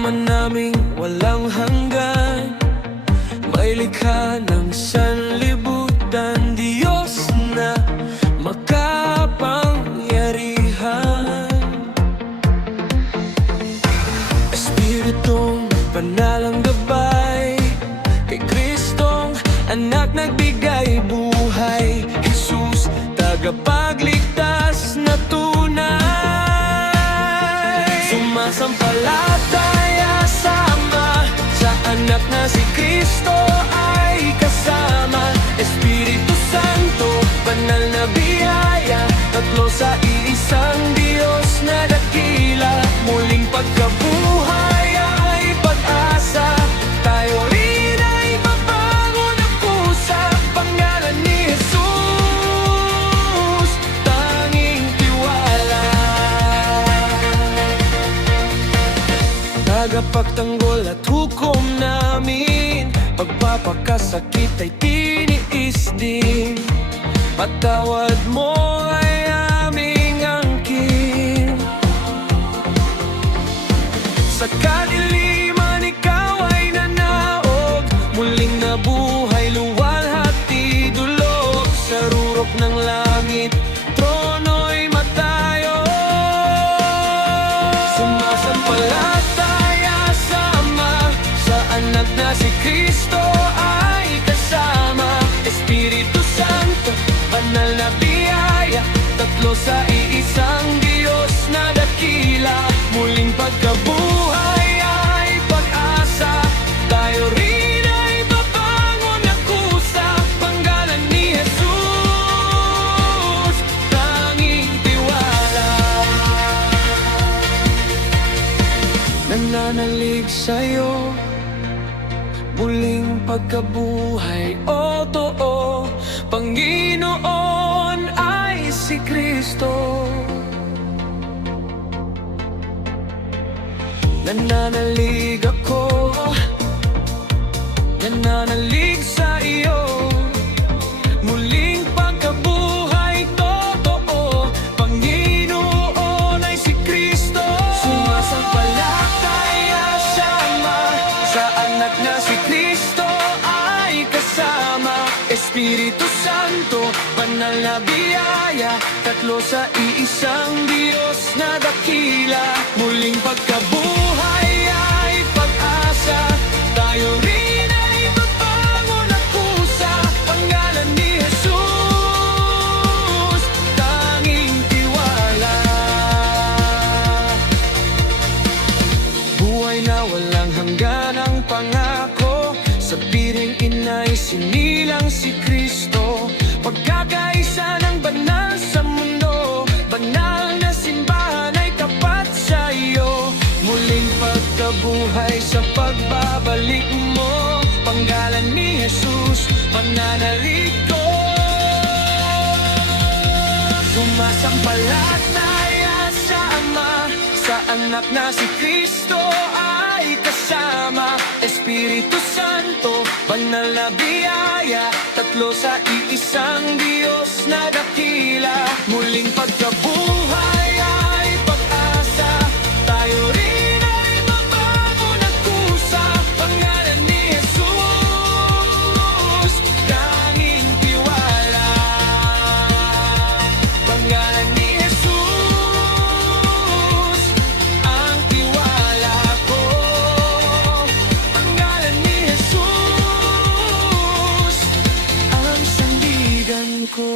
Ama naming walang hanggan, may likha ng sanlibutan, Diyos na makapangyarihan. Espiritong banal ang gabay, kay Kristong anak nagbigay buhay, Jesus tagapagligtas na tunay. Sumasampalataya sa Ama, sa anak na si Kristo ay kasama. Espiritu Santo, banal na biyaya, tatlo sa iisang Diyos na dakila. Muling pagkabuhay ay pag-asa, tayo rin ay mabangon ng pusa. Pangalan ni Jesus, tanging tiwala. Tagapagtanggol at hukom namin, pagpapakasakit ay tiniis din. Patawad mo ay aming angkin. Sa kadiliman ikaw ay nanaog, muling nabuhay, luwalhati dulog. Sa rurok ng langit, trono'y matayo. Sumasampalataya sa Ama, sa anak na si Kristo ay kasama. Espiritu Santo, banal na biyaya, tatlo sa iisang Diyos na dakila. Muling pagkabuhay ay pag-asa, tayo rin ay mabangon ng kusa. Pangalan ni Jesus, tanging tiwala. Nananalig sa'yo, muling pagkabuhay, o totoo, Panginoon ay si Kristo. Nananalig ako, nananalig sa iyo, muling pagkabuhay, totoo, Panginoon ay si Kristo. Sumasampalataya sa Ama, sa anak na si Kristo ay kasama. Espiritu Santo, banal na biyaya, tatlo sa iisang Diyos na dakila. Muling pagkabuhay ay pag-asa, tayo rin ay mabangon ng kusa. Pangalan ni Jesus, tanging tiwala. Buhay na walang hanggan ang pangako, sa piring ina'y sinilang si Kristo. Pagkakaisa ng banal sa mundo, banal na simbahan ay tapat sa iyo. Muling pagkabuhay sa pagbabalik mo, Pangalan ni Jesus, mananalig ko. Sumasampalataya sa Ama, sa anak na si Kristo ay kasama. Espiritu Santo, banal na biyaya, tatlo sa iisang Diyos na dakila. Muling pagkabuhay ay pag-asa, tayo rin ay mabangon ng kusa. Pangalan ni Jesus, tanging tiwala. Pangalan ni Jesus, ang tiwala ko. Pangalan ni Jesus, ang sandigan ko.